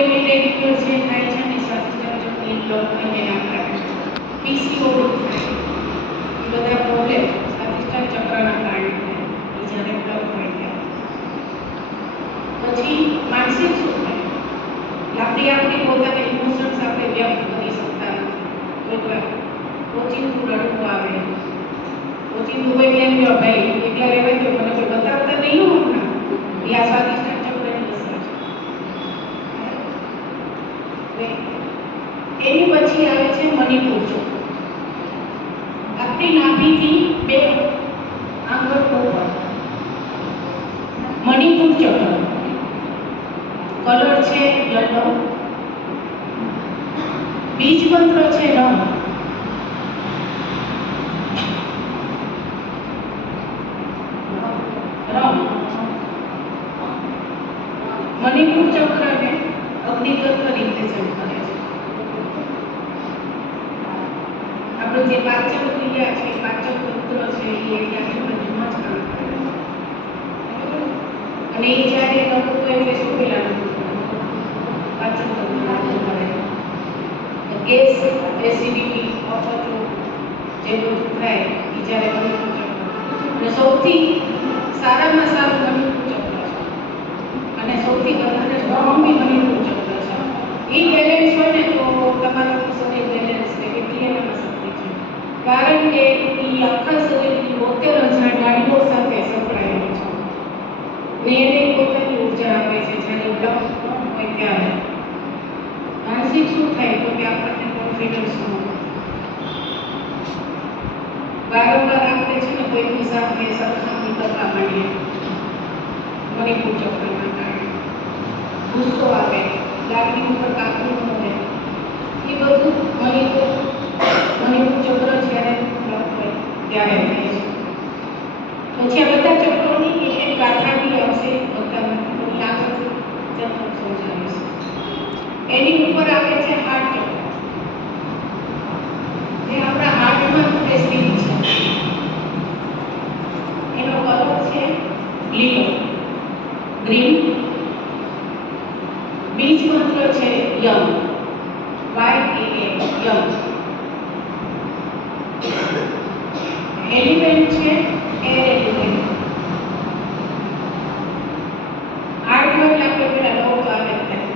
Regular જે થાય છે ને સ્વાસ્થ્ય બ્લોક કરીને આપણે પીસીઓડી થાય એ બધા પ્રોબ્લેમ સ્વાસ્થ્ય ચક્રના કારણે થાય એ જ્યારે બ્લોક હોય ત્યારે. પછી માનસિક શું થાય? આપણી પોતાની ઇમોશન્સ આપણે વ્યક્ત કરી શકતા નથી. કોઈ વાર ઓચિંતું રડવું આવે, ઓચિંતું કોઈ એમ કહો ભાઈ એકલા રહેવા દો, મને કોઈ બતાવતા નહીં હો હમણાં, એ આ સ્વાદિષ્ટ ચક્રની અસર છે. એની પછી આવે છે મણિપુર ચક્ર. આપણી નાભીથી 2 આંગળ ઉપર મણિપુર ચક્ર. કલર છે યલો, બીજ મંત્ર છે રમ. મણિપુર ચક્રને અગ્નિતત્વ રિપ્રેઝન્ટ કરે છે. આપણું જે પાચન ક્રિયા છે, પાચન તંત્ર છે, એ આજુબાજુમાં જ કામ કરે છે. અને એ જ્યારે નહોતું એટલે શું પેલાનું પાચન તંત્ર કરે, ગેસ, એસિડિટી, અપચો જે બધું થાય એ જ્યારે મણિપુર ચક્ર. અને સૌથી સારામાં સારું મણિપુર ચક્ર છે અને સૌથી વધારે સ્ટ્રોંગ બી મણિપુર ચક્ર છે. એ બેલેન્સ હોય ને તો તમારું શરીર બેલેન્સ રહે, એટલી એનામાં શક્તિ છે. કારણ કે એ આખા શરીરની 72,000 નાડીઓ સાથે સંકળાયેલી છે. એને પોતાની ઉર્જા આપે છે જ્યારે બ્લોક હોય ત્યારે. માનસિક શું થાય તો કે આપણને કોન્ફિડન્સ ન હોય, વારંવાર આપણે છે ને કોઈની સાથે સરખામણી કરવા માંડીએ મણિપુર ચક્રના કારણે. ગુસ્સો આવે, લાગણી ઉપર કાબુ ન રહે, એ બધું મણિપુર ચક્ર જ્યારે બ્લોક હોય ત્યારે થાય છે. પછી આ બધા ચક્રોની એક ગાથા બી આવશે બધામાંથી, બધી આગળથી ચક્ર સમજાવીશ. એની ઉપર આવે છે હાર્ટ ચક્ર. જે આપણા હાર્ટમાં સ્થિત છે. એનો કલર છે લીલો, ગ્રીન. બીજ મંત્ર છે યમ, YAM, યમ. એલિમેન્ટ છે એર એલિમેન્ટ. હાર્ટ એટલે આપણે પેલા લવ તો આવે જ થાય,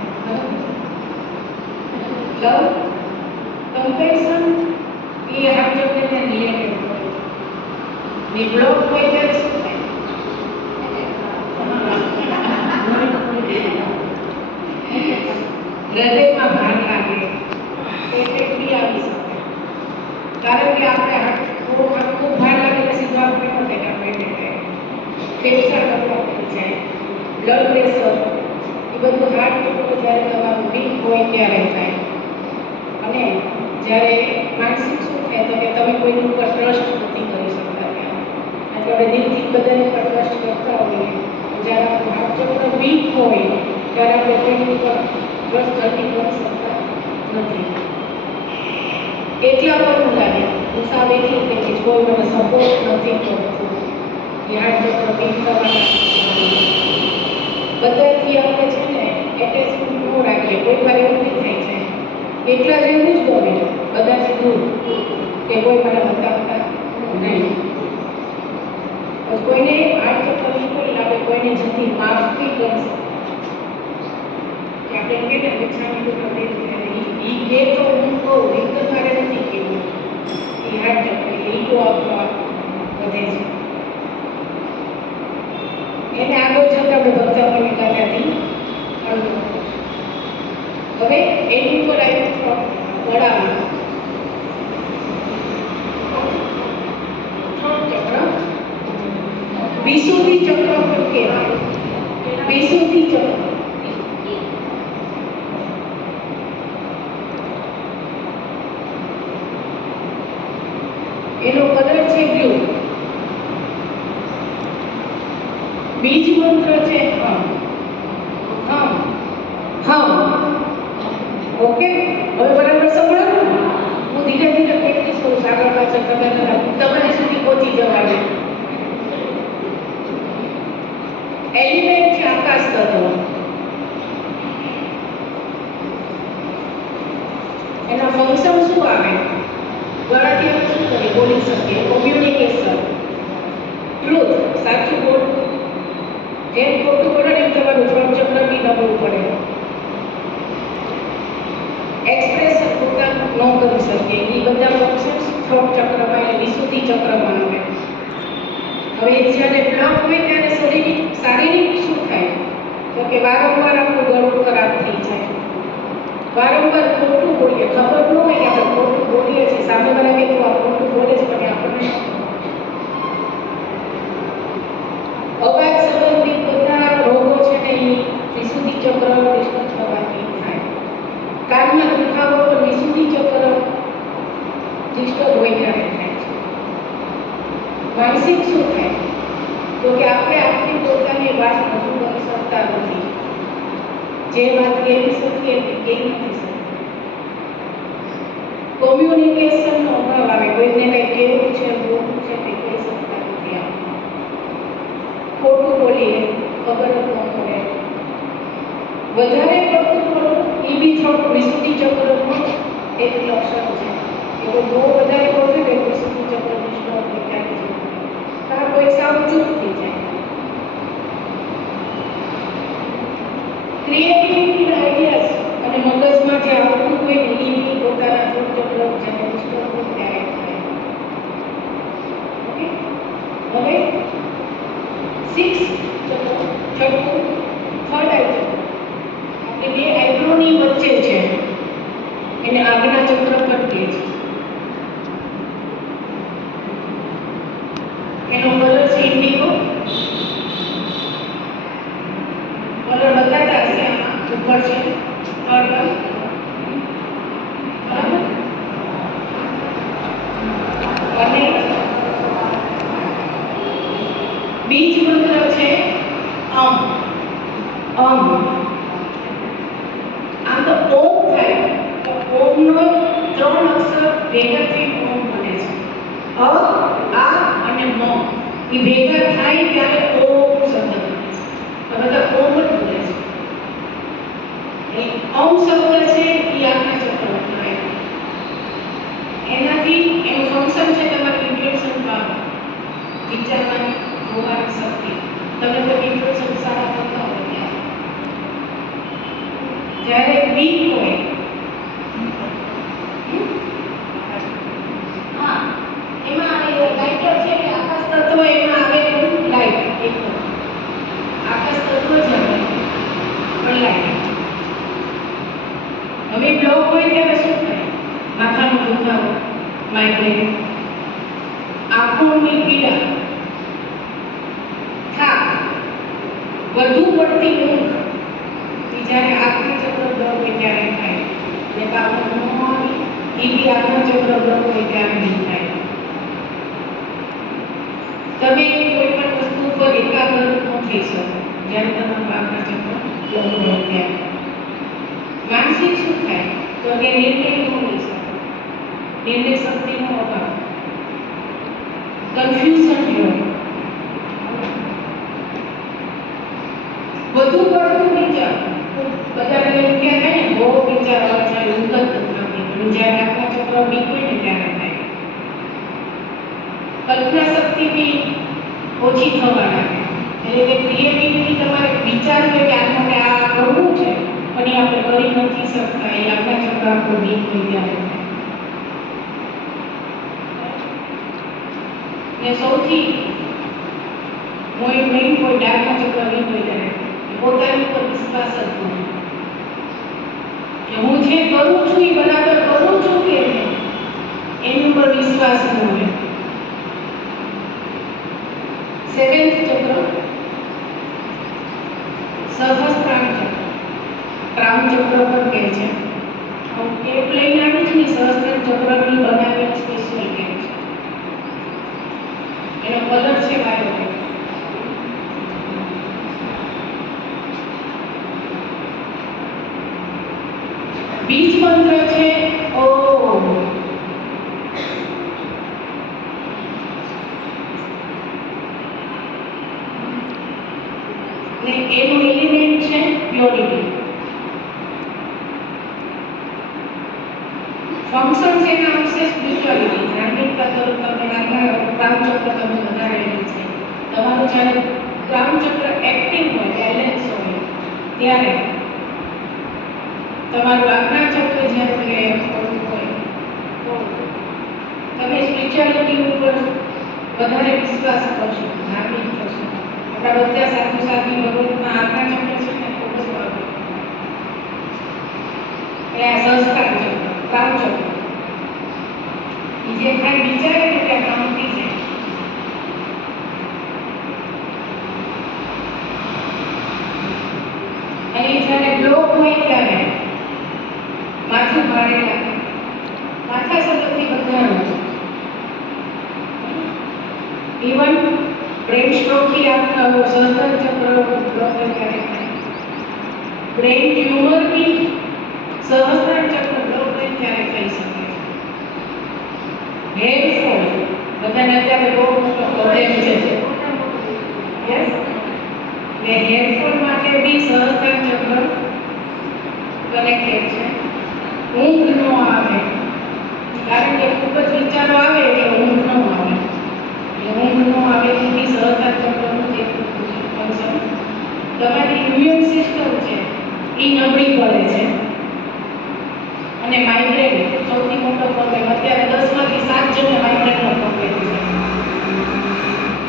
લવ, કમ્પેશન, એ હાર્ટ ચક્રને રિલેટેડ હોય છે. ને બ્લોક હોય ત્યારે શું થાય? હૃદયમાં ભાર લાગે, એટેક બી આવી શકે. કારણ કે આપણે ખૂબ ભાર લાગે તો સીધો આપણે ન થાય કે આપણે એટેક થાય. ફેફસા ડેવલપ થઈ જાય, બ્લડ પ્રેશર, એ બધું હાર્ટ ચક્ર જ્યારે તમારું વીક હોય ત્યારે થાય. અને જ્યારે માનસિક શું થાય તો કે તમે કોઈની ઉપર ટ્રસ્ટ નથી કરી શકતા ત્યારે. આપણે દિલથી બધાની ઉપર ટ્રસ્ટ કરતા હોઈએ, જ્યારે આપણું હાર્ટ ચક્ર વીક હોય ત્યારે આપણે કોઈની ઉપર ટ્રસ્ટ જલ્દી કરી શકતા નથી. એટલા પર લાગે ગુસ્સા એટલું કે કોઈ મને સપોર્ટ નથી કરતું. એ હાર્ટ ચક્ર વીક થવાના બધાથી આપણે છે ને એટેચમેન્ટ ન રાખીએ. કોઈ વાર એવું બી થાય છે એટલા જેવું જ ગમે બધાથી દૂર, કે કોઈ મને બતાવતા નહીં. કોઈને હાર્ટ ચક્ર વીક હોય આપણે કોઈને જલ્દી માફ બી કરી શકીએ. આપણે એમ કહીએ ને વિચારની તો એ કે તો હું કહું એ તો મારે નથી કહેવું. એ હાર્ટ ચક્ર ઈગો આપણો વધે છે. એને આગળ જતાં આપણે ભક્તપુરની કથાથી હવે એની ઉપર આવ્યું વડામાં ચક્ર, વિશુદ્ધિ ચક્ર પણ કહેવાય. વિશુદ્ધિ ચક્ર એનો કલર છે બ્લુ. બીજ મંત્ર છે હમ. ઓકે, હવે બરાબર સાંભળો. હું ધીરે ધીરે પ્રેક્ટિસ કરું, આગળ પાછળ કરતા તમારી સુધી પહોંચી જવા દે. એલિમેન્ટ છે આકાશ તત્વ. ફંક્શન શું આવે? ગળાથી આપણે શું કરીએ? બોલી શકીએ. કોમ્યુનિકેશન, ટ્રુથ, સાચું બોલવું. જેમ ખોટું બોલે ને એમ તમારું થ્રોટ ચક્ર બી નબળું પડે. એક્સપ્રેશન પોતાનું ન કરી શકે, એ બધા ફંક્શન્સ થ્રોટ ચક્રમાં એટલે વિશુદ્ધિ ચક્રમાં આવે. હવે જ્યારે બ્લોક હોય ત્યારે શારીરિક શું થાય? તો કે વારંવાર આપણું ગળું ખરાબ થઈ જાય, વારંવાર ખોટું બોલીએ, ખબર ન હોય કે આપણે ખોટું બોલીએ છીએ, સામેવાળા કે તો આ ખોટું બોલે છે પણ આપણને અવાજ સંબંધિત બધા રોગો છે ને એ વિશુદ્ધિ ચક્ર ડિસ્ટર્બ થવાથી થાય. કાનમાં દુખાવો પણ વિશુદ્ધિ ચક્ર ડિસ્ટર્બ હોય ત્યારે થાય છે. માનસિક શું થાય? તો કે આપણે આપણી પોતાની વાત રજૂ કરી શકતા નથી, જે વાત કહેવી શકીએ તે કહી નથી શકતા. કોમ્યુનિકેશનનો અભાવ આવે, કોઈને કંઈ કહેવું છે, બોલવું છે તે કહી શકતા નથી. આપણે ખોટું બોલીએ, ખબર જ ન પડે. વધારે પડતું બોલવું એ બી થોડું વિશુદ્ધિ ચક્રનું એક લક્ષણ છે કે કોઈ બહુ વધારે બોલે ને વિશુદ્ધિ ચક્ર ડિસ્ટર્બ થઈ જાય છે, કાં કોઈ સાવ ચૂપ થઈ જાય. ક્રિએટિવિટી આઈડિયાઝ અને મગજમાં જે આવતું હોય ને એ બી પોતાના ચક્ર જ્યારે ડિસ્ટર્બ હોય ત્યારે થાય. ઓકે, હવે 6 છઠ્ઠું થર્ડ આઈ ચક્ર, આપણે બે આઈબ્રોની વચ્ચે છે એને આજ્ઞા ચક્ર પર કહે છે. એનો કલર છે ઇન્ડિગો. કલર બતાતા હશે આમાં ઉપર છે થર્ડ વન, બરાબર. અને બીજ મંત્ર છે આમ આમ તો ઓમ થાય તો ઓમનો 3 અક્ષર ભેગા થઈ ઓમ બને છે. અ, આ અને મ એ ભેગા થાય ત્યારે ઓમ શબ્દ બને છે. તો બધા ઓમ જ બોલે છે. એ ઓમ શબ્દ છે એ આજ્ઞા ચક્રમાં આવે. એનાથી એનું ફંક્શન છે તમારી ઇન્ટ્યુશન પાવર, વિચારવાની જોવાની શક્તિ. તમે તો ઇન્ટ્યુશન સારા થતા હોય ત્યારે જ્યારે વીક હોય, હા એમાં લાઇટર છે કે આકાશ તત્વ એમાં આવે પણ લાઇટ એક આકાશ તત્વ જ આવે પણ લાઇટ. હવે બ્લોક હોય ત્યારે શું થાય? માથાનો દુખાવો, માઇગ્રેન, આંખોની પીડા, થાક, વધુ પડતી ઊંઘ. જ્યારે આંખનું ચક્ર બ્લોક હોય ત્યારે થાય. અને પાપડ ન આવી એ બી આંખનું ચક્ર બ્લોક હોય ત્યારે નહીં થાય. તમે કોઈ પણ વસ્તુ પર એકાગ્ર ન થઈ શકો જ્યારે તમારું આંખના ચક્ર બ્લોક હોય ત્યારે. માનસિક શું થાય? તો કે નિર્ણય ન લઈ શકો, નિર્ણય શક્તિનો અભાવ, કન્ફ્યુઝન હોય, વધુ પડતું વિચાર. બધા એમ ક્યાં થાય ને બહુ વિચાર આવે છે, ઊંઘ જ નથી આવતી, પણ જ્યારે આંખના ચક્ર વીક હોય ને ત્યારે થાય. કલ્પના શક્તિ બી ઓછી થવા લાગે. એટલે કે ક્રિએટિવિટી તમારે વિચાર હોય કે આ માટે આ કરવું છે પણ એ આપણે કરી નથી શકતા, એ આજ્ઞા ચક્ર આપણું વીક હોય ત્યારે થાય. ને સૌથી મેઇન પોઈન્ટ આજ્ઞા ચક્ર વીક હોય ત્યારે પોતાની ઉપર વિશ્વાસ જ નથી કે હું જે કરું છું એ બરાબર કરું છું કે નહીં, એની ઉપર વિશ્વાસ ન હોય. 7th ચક્ર સહસ્ત્રાણ ચક્ર, ત્રાણ ચક્ર પણ કહે છે. હું ટેપ લઈને આવી છું ને સહસ્ત્રાણ ચક્રની બનાવેલી સ્પેશિયલ ટેપ છે. એનો કલર છે વાયોલેટ. બીજ મંત્ર છે ઓમ. ને એનું એલિમેન્ટ છે પ્યોરિટી. ફંક્શન છે એના અંશે સ્પિરિચ્યુઆલિટી ધાર્મિકતા તરફ તમે આગળ ક્રાઉન ચક્ર તમે વધારેલું છે. તમારું જ્યારે ક્રાઉન ચક્ર એક્ટિવ હોય બેલેન્સ હોય ત્યારે તમારું આજ્ઞા ચક્ર જ્યારે કરવું હોય તો તમે સ્પિરિચ્યુઆલિટી ઉપર વધારે વિશ્વાસ કરશો, ધાર્મિક થશો. આપણા બધા સાધુ સાધ્વી ભગવતમાં આજ્ઞા ચક્ર છે ને ખૂબ જ મહત્વ. એ આ સંસ્કાર ચક્ર ક્રાઉન ચક્ર જે કાંઈ વિચારે ને ત્યાં કામ થઈ જાય. અને જ્યારે બ્લોક હોય ત્યારે માથું ભારે લાગે, માથા સંબંધી બંધારણ ઇવન બ્રેન સ્ટ્રોકથી આપણા સહસ્ત્ર ચક્ર બ્લોક ત્યારે થાય. બ્રેન ટ્યુમરથી સહસ્ત્ર ચક્ર બ્લોક ત્યારે થઈ શકે. હેર ફોલ બધાને અત્યારે બહુ મોટો પ્રોબ્લેમ છે. યસ, ને હેર ફોલ માટે બી સહસ્ત્ર ચક્ર કનેક્ટેડ છે. ઊંઘ ન આવે કારણ કે ખૂબ જ વિચારો આવે એટલે ઊંઘ ન આવે. ઊંઘ ન આવે તો બી સહસ્ત્ર ચક્રનું જે ફંક્શન તમારી ઇમ્યુન સિસ્ટમ છે એ નબળી પડે છે. અને માઇગ્રેન સૌથી મોટો પ્રોબ્લેમ અત્યારે 10માંથી 7 જણને માઇગ્રેનનો પ્રોબ્લેમ છે.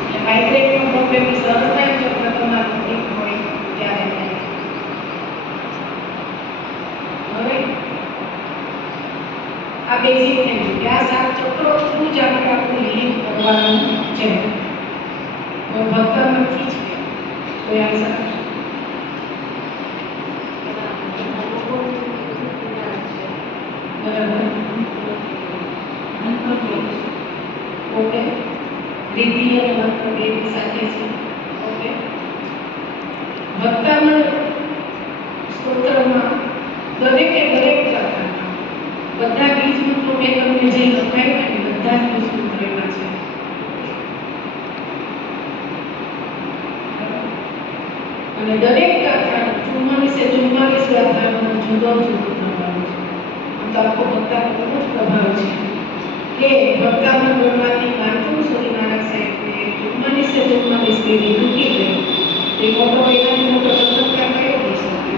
એટલે માઇગ્રેનનો પ્રોબ્લેમ સહસ્ત્ર ચક્ર તમારું ઠીક હોય ત્યારે થાય. હવે આ બેઝિક થઈ ગયું કે આ 7 ચક્રો થ્રુ જ આપણે આપણું હિલિંગ કરવાનું છે. તો ભક્ત નથી છે કોઈ આન્સર ઓકે. રિદ્ધિ અને મંત્ર બે સાથે છે. ઓકે. ભક્તામણ સ્તોત્રમાં દરેકે દરેક પ્રકારના બધા બીજ મંત્રો મેં તમને જે લખાવ્યા ને બધા જ બીજ મંત્રો એમાં છે. અને દરેક ગાથાનું 44 ગાથાનું જુદો જુદો પ્રભાવ છે. તો આખો ભક્તામણનો જ પ્રભાવ છે કે ભક્તામણ ગણવાથી માનતું સૂર્યનારાયણ સાહેબને 44 પેઢી મૂકી ગઈ. એ મોટો એનાથી મોટો ચમત્કાર કયો હોઈ શકે.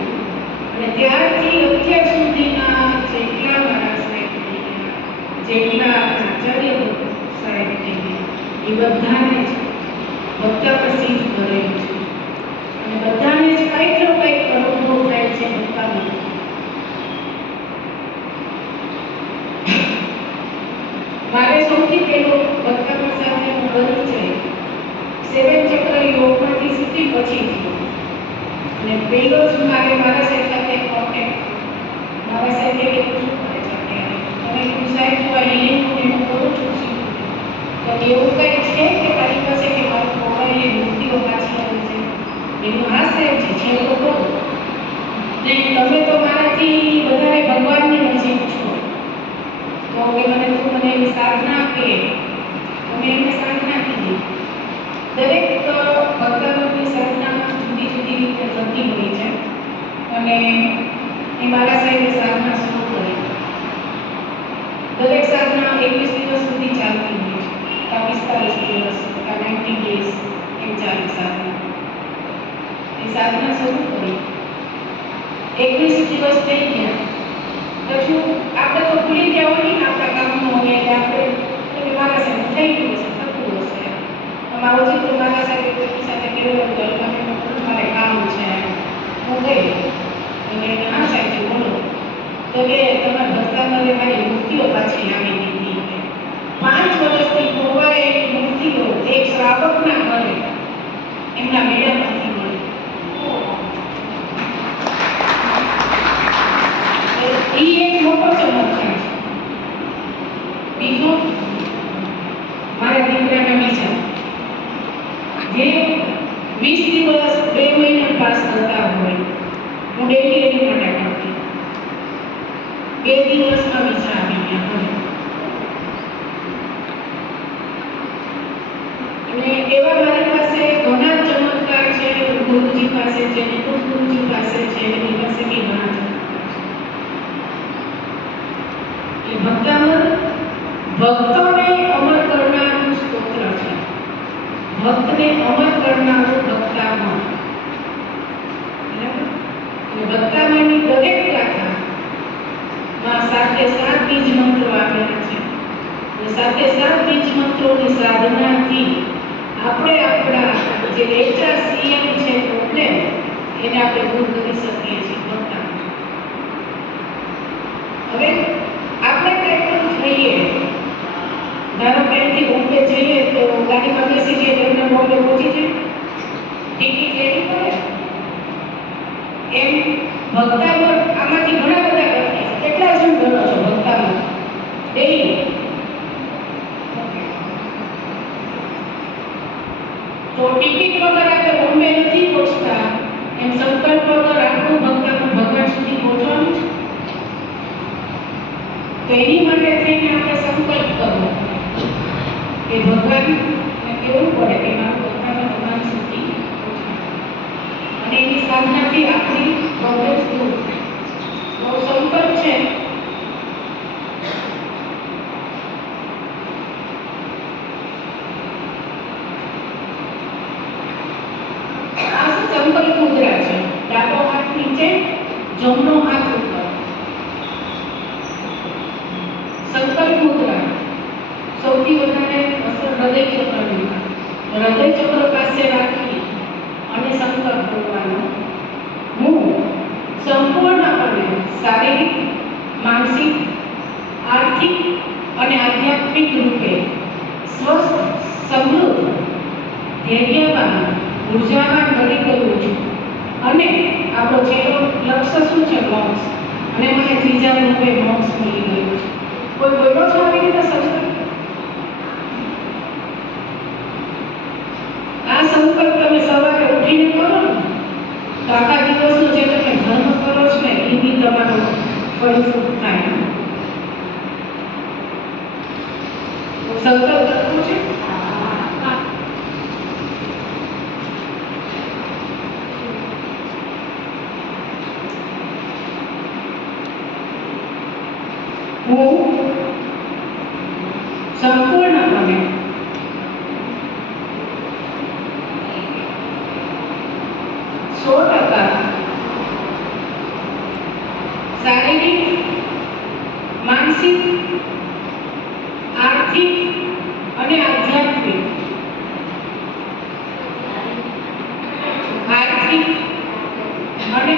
અને ત્યારથી અત્યાર સુધીના જેટલા મારા સાહેબ થઈ ગયા, જેટલા આચાર્ય સાહેબ થઈ ગયા, એ બધાને જ ભક્તામણ સિદ્ધ કરેલું છે. અને બધાને જ કંઈક ને કંઈક અનુભવ થાય છે ભક્તામણ. મારે સૌથી પહેલો ભક્તામણ સાથેનો પરિચય 7 ચક્ર યોગમાંથી સિદ્ધિ પછી થયો. અને પહેલો જ મારા સાહેબ સાથે કોન્ટેક્ટ મારા સાહેબે કીધું શું કરે છે અત્યારે. અને હું સાહેબ જો આ હિલિંગનું એનું કરું છું શીખું. તો એવું કંઈ છે કે મારી પાસે કે મારું મોબાઈલ મૂર્તિઓ પાછી આવે છે. એનું હા સાહેબ છે તો કહો ને તમે તો મારાથી વધારે ભગવાનની નજીક છો. તો કે મને તું મને એની સાધના કે તમે એમને સાધના કીધી. દરેક ભક્તોની સાધના જુદી જુદી રીતે થતી હોય છે. અને એ મારા સાહેબે સાધના શરૂ કરી. દરેક સાધના 21 દિવસ સુધી ચાલતી હોય છે. 45 દિવસ 90 ડેઝ એમ ચાલે સાધના. એ સાધના શરૂ કરી 21 દિવસ થઈ ગયા પછી આપણે તો ભૂલી ગયા હોય ને આપણા કામમાં હોય એટલે આપણે મારા સાહેબ થઈ ગયું હશે થતું હશે. અમારો ચિત્ર મારા સાહેબ કોઈ સાથે કેવું હતું મારે કામ છે હું ગઈ અને હા સાહેબ બોલો તો કે તમારા ભક્તામાં મારી મૂર્તિઓ પાછી આવી દીધી. 5 વર્ષથી ખોવાયેલી મૂર્તિઓ એક શ્રાવકના ઘરે એમના મેળામાંથી મળી. એ એક મોટો ચમત્કાર છે. બીજો મારા દીકરાના બીજા જે 20 દિવસ 2 મહિના પાસ થતા હોય હું ડેલી એની માટે કરતી. 2 દિવસમાં વિઝા આવી ગયા હવે. અને એવા મારી પાસે ઘણા ચમત્કાર છે. ગુરુજી પાસે છે, નિકુંજ ગુરુજી પાસે છે, એની પાસે બી ઘણા ચમત્કાર છે. એટલે ભક્તામર ભક્તોને અમર કરનારું સ્તોત્ર છે. ભક્તને અમર કરનારું ભક્તામર. બરાબર? ભક્તામરની દરેક ગાથામાં 7 બીજ મંત્રો આવેલા છે. અને 7 બીજ મંત્રોની સાધનાથી આપણે આપણા જે HRCM છે પ્રોબ્લેમ એને આપણે દૂર કરી શકીએ છીએ. ભક્તામર. હવે આપણે કંઈ પણ જઈએ, ધારો કે અહીંથી બોમ્બે જઈએ તો ગાડીમાં બેસી જઈએ તો એમને બોમ્બે પહોંચી જાય, ટિકિટ લેવી પડે. એમ ભક્તામર આમાંથી ઘણા બધા કરતા છે. કેટલા જણ કરો છો ભક્તામર ડેઈલી? તો ટિકિટ વગર આપણે બોમ્બે નથી પહોંચતા, એમ સંકલ્પ વગર આપણું ભક્તામર ભગવાન સુધી પહોંચવાનું છે. તો એની માટે થઈને આપણે સંકલ્પ કરવો કે ભગવાનને કહેવું પડે કે મારું ભક્તામર ભગવાન સુધી પહોંચે. અને એની સાધનાથી આપણી પ્રોબ્લેમ્સ દૂર થાય. તો સંકલ્પ છે આ સંકલ્પ મુદ્રા છે. ડાબો હાથ નીચે, જમણો હાથ ઉપર. સંકલ્પ મુદ્રા સૌથી વધારે અસર હૃદય ચક્રની. હૃદય ચક્ર પાસે રાખી અને સંકલ્પ કરવાનો, હું સંપૂર્ણપણે શારીરિક, માનસિક, આર્થિક અને આધ્યાત્મિક રૂપે સ્વસ્થ, સમૃદ્ધ, ધૈર્યવાન, ઉર્જાવાન બની ગયું છું. અને આપણો છેલ્લો લક્ષ્ય શું છે? મોક્ષ. અને મને ત્રીજા રૂપે મોક્ષ મળી ગયો છે. કોઈ બોલો છો આવી રીતે સંકલ્પ? આ સંકલ્પ તમે સવારે ઉઠીને કરો ને તો આખા દિવસનો જે તમે ધર્મ કરો છો ને એ બી તમારો ફળીભૂત થાય. સંકલ્પ કરવો છે. હું સંપૂર્ણપણે શારીરિક, માનસિક, આર્થિક અને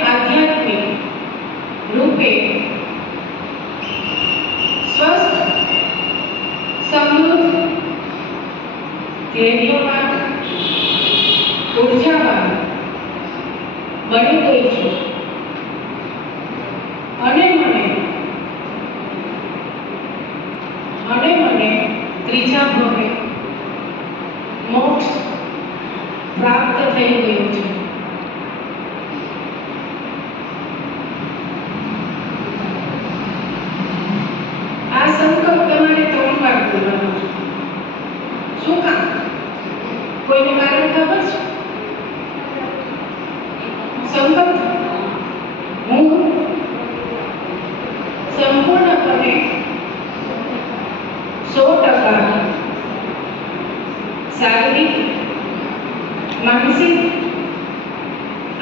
આધ્યાત્મિક રૂપે સ્વસ્થ, સમૃદ્ધ, ધૈર્યવાન, ઉર્જાવાન બની ગઈ છું. અને મને ત્રીજા ભાવે મોક્ષ પ્રાપ્ત થઈ ગયું છે. આ સંકલ્પ તમારે 3 વાર બોલવાનો છે. શું કામ? કોઈને કારણ ખબર છે? સંકલ્પ હું સંપૂર્ણપણે 100% શારીરિક, માનસિક,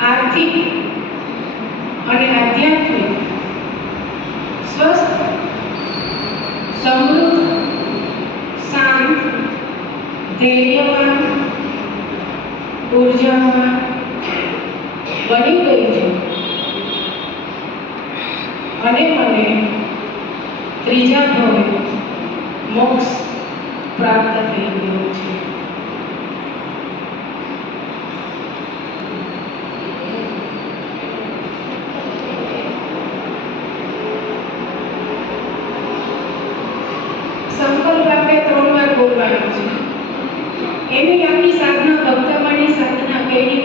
આર્થિક અને આધ્યાત્મિક સ્વસ્થ, સમૃદ્ધ, શાંત, ધૈર્યવાન, ઉર્જાવાન બની ગઈ છું. અને મને ત્રીજા ભાવે મોક્ષ પ્રાપ્ત થઈ ગયો છે. સંકલ્પ આપણે 3 વાર બોલવાનો છે. એની આપણી સાધના ભક્તમાની સાધના કેવી